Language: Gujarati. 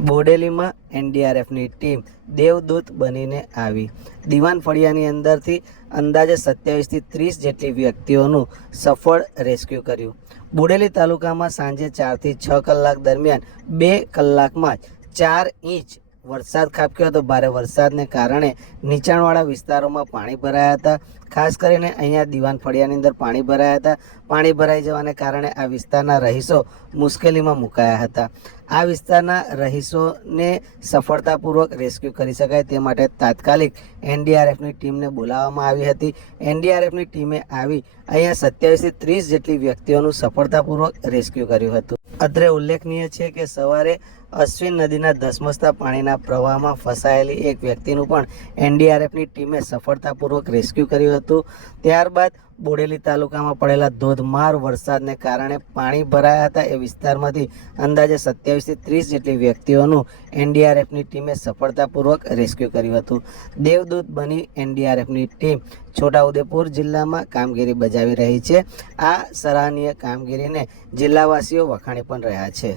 બોડેલીમાં એનડીઆરએફની ટીમ દેવદૂત બનીને આવી। દીવાન ફળિયાની અંદરથી અંદાજે 27થી 30 જેટલી વ્યક્તિઓનું સફળ રેસ્ક્યુ કર્યું। બોડેલી તાલુકામાં સાંજે 4 થી 6 કલાક દરમિયાન 2 કલાકમાં જ 4 ઇંચ વરસાદ ખાબક્યો હતો। ભારે વરસાદને કારણે નીચાણવાળા વિસ્તારોમાં પાણી ભરાયા હતા। ખાસ કરીને અહીંયા દીવાન ફળિયાની અંદર પાણી ભરાયા હતા। પાણી ભરાઈ જવાને કારણે આ વિસ્તારના રહીશો મુશ્કેલીમાં મુકાયા હતા। આ વિસ્તારના રહીશોને સફળતાપૂર્વક રેસ્ક્યુ કરી શકાય તે માટે તાત્કાલિક એનડીઆરએફની ટીમને બોલાવવામાં આવી હતી। એનડીઆરએફની ટીમે આવી અહીંયા 27થી 30 જેટલી વ્યક્તિઓનું સફળતાપૂર્વક રેસ્ક્યુ કર્યું હતું। અત્રે ઉલ્લેખનીય છે કે સવારે અશ્વિન નદીના ધસમસતા પાણીના પ્રવાહમાં ફસાયેલી એક વ્યક્તિનું પણ એનડીઆરએફની ટીમે સફળતાપૂર્વક રેસ્ક્યુ કર્યું હતું। ત્યારબાદ બોડેલી તાલુકામાં પડેલા ધોધમાર વરસાદને કારણે પાણી ભરાયા હતા એ વિસ્તારમાંથી અંદાજે 27થી 30 જેટલી વ્યક્તિઓનું એનડીઆરએફની ટીમે સફળતાપૂર્વક રેસ્ક્યુ કર્યું હતું। દેવદૂત બની એનડીઆરએફની ટીમ છોટાઉદેપુર જિલ્લામાં કામગીરી બજાવી રહી છે। આ સરાહનીય કામગીરીને જિલ્લાવાસીઓ વખાણી પણ રહ્યા છે।